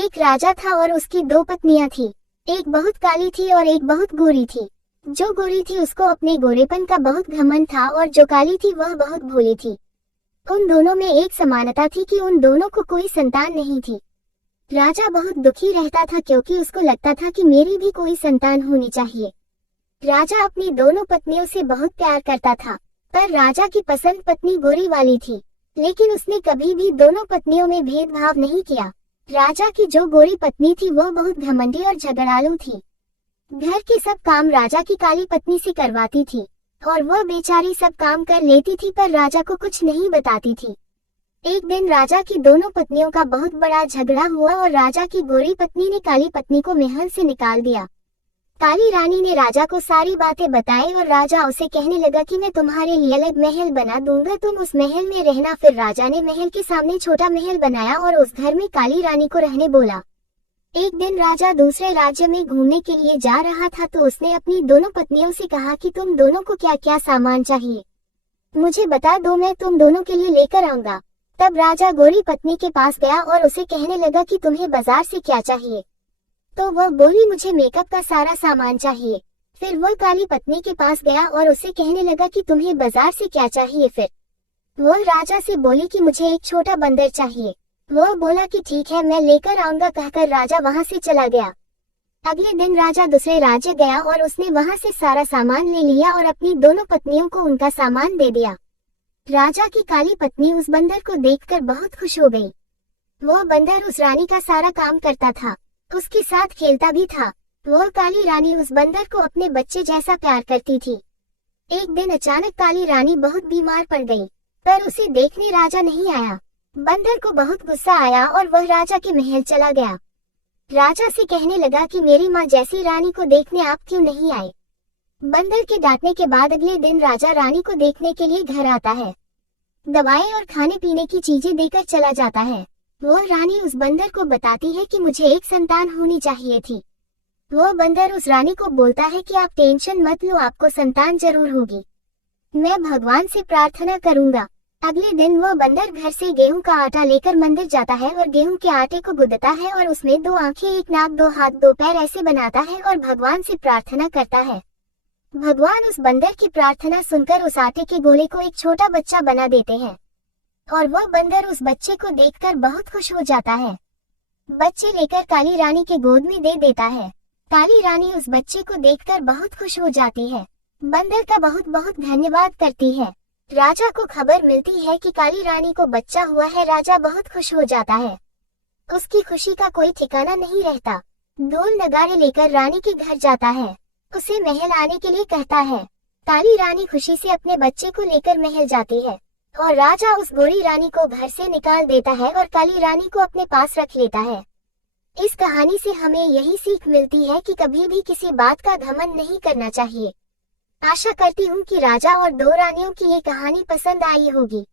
एक राजा था और उसकी दो पत्नियां थी। एक बहुत काली थी और एक बहुत गोरी थी। जो गोरी थी उसको अपने गोरेपन का बहुत घमंड था और जो काली थी वह बहुत भोली थी। उन दोनों में एक समानता थी कि उन दोनों को कोई संतान नहीं थी। राजा बहुत दुखी रहता था क्योंकि उसको लगता था कि मेरी भी कोई संतान होनी चाहिए। राजा अपनी दोनों पत्नियों से बहुत प्यार करता था, पर राजा की पसंद पत्नी गोरी वाली थी, लेकिन उसने कभी भी दोनों पत्नियों में भेदभाव नहीं किया। राजा की जो गोरी पत्नी थी वह बहुत घमंडी और झगड़ालू थी। घर के सब काम राजा की काली पत्नी से करवाती थी और वह बेचारी सब काम कर लेती थी पर राजा को कुछ नहीं बताती थी। एक दिन राजा की दोनों पत्नियों का बहुत बड़ा झगड़ा हुआ और राजा की गोरी पत्नी ने काली पत्नी को महल से निकाल दिया। काली रानी ने राजा को सारी बातें बताई और राजा उसे कहने लगा कि मैं तुम्हारे लिए अलग महल बना दूंगा, तुम उस महल में रहना। फिर राजा ने महल के सामने छोटा महल बनाया और उस घर में काली रानी को रहने बोला। एक दिन राजा दूसरे राज्य में घूमने के लिए जा रहा था तो उसने अपनी दोनों पत्नियों से कहा कि तुम दोनों को क्या क्या सामान चाहिए, मुझे बता दो, मैं तुम दोनों के लिए लेकर आऊंगा। तब राजा गोरी पत्नी के पास गया और उसे कहने लगा कि तुम्हें बाजार से क्या चाहिए, तो वह बोली मुझे मेकअप का सारा सामान चाहिए। फिर वह काली पत्नी के पास गया और उसे कहने लगा कि तुम्हें बाजार से क्या चाहिए। फिर वह राजा से बोली कि मुझे एक छोटा बंदर चाहिए। वह बोला कि ठीक है, मैं लेकर आऊंगा, कहकर राजा वहां से चला गया। अगले दिन राजा दूसरे राज्य गया और उसने वहां से सारा सामान ले लिया और अपनी दोनों पत्नियों को उनका सामान दे दिया। राजा की काली पत्नी उस बंदर को देखकर बहुत खुश हो गई। वह बंदर उस रानी का सारा काम करता था, उसके साथ खेलता भी था। वह काली रानी उस बंदर को अपने बच्चे जैसा प्यार करती थी। एक दिन अचानक काली रानी बहुत बीमार पड़ गई, पर उसे देखने राजा नहीं आया। बंदर को बहुत गुस्सा आया और वह राजा के महल चला गया। राजा से कहने लगा कि मेरी माँ जैसी रानी को देखने आप क्यों नहीं आए। बंदर के डांटने के बाद अगले दिन राजा रानी को देखने के लिए घर आता है। दवाएं और खाने पीने की चीजें देकर चला जाता है। वह रानी उस बंदर को बताती है कि मुझे एक संतान होनी चाहिए थी। वह बंदर उस रानी को बोलता है कि आप टेंशन मत लो, आपको संतान जरूर होगी, मैं भगवान से प्रार्थना करूंगा। अगले दिन वह बंदर घर से गेहूं का आटा लेकर मंदिर जाता है और गेहूं के आटे को गूंथता है और उसमें 2 आंखें, 1 नाक, 2 हाथ, 2 पैर ऐसे बनाता है और भगवान से प्रार्थना करता है। भगवान उस बंदर की प्रार्थना सुनकर उस आटे के गोले को एक छोटा बच्चा बना देते हैं और वह बंदर उस बच्चे को देखकर बहुत खुश हो जाता है। बच्चे लेकर काली रानी के गोद में दे देता है। काली रानी उस बच्चे को देखकर बहुत खुश हो जाती है, बंदर का बहुत बहुत धन्यवाद करती है। राजा को खबर मिलती है कि काली रानी को बच्चा हुआ है। राजा बहुत खुश हो जाता है, उसकी खुशी का कोई ठिकाना नहीं रहता। ढोल नगाड़े लेकर रानी के घर जाता है, उसे महल आने के लिए कहता है। काली रानी खुशी से अपने बच्चे को लेकर महल जाती है और राजा उस गोरी रानी को घर से निकाल देता है और काली रानी को अपने पास रख लेता है। इस कहानी से हमें यही सीख मिलती है कि कभी भी किसी बात का घमंड नहीं करना चाहिए। आशा करती हूँ कि राजा और 2 रानियों की ये कहानी पसंद आई होगी।